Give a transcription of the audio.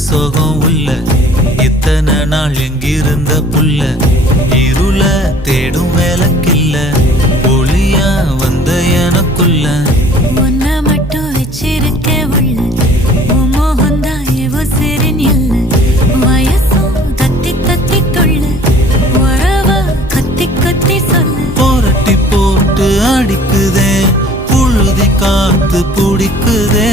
சோகம் உள்ள இத்தனை நாள் எங்கிருந்த புல்ல இருள தேடும் வேலைக்கில்ல ஒளியா வந்த எனக்குள்ள உன்ன மட்டும் வச்சிருக்க உள்ள மோகந்தான் எவோ சிறின் இல்ல வயசும் தத்தி தத்தி தொள்ள உறவ கத்தி கத்தி சொல்ல போரட்டி போட்டு அடிக்குதே புழுதி காத்து பிடிக்குதே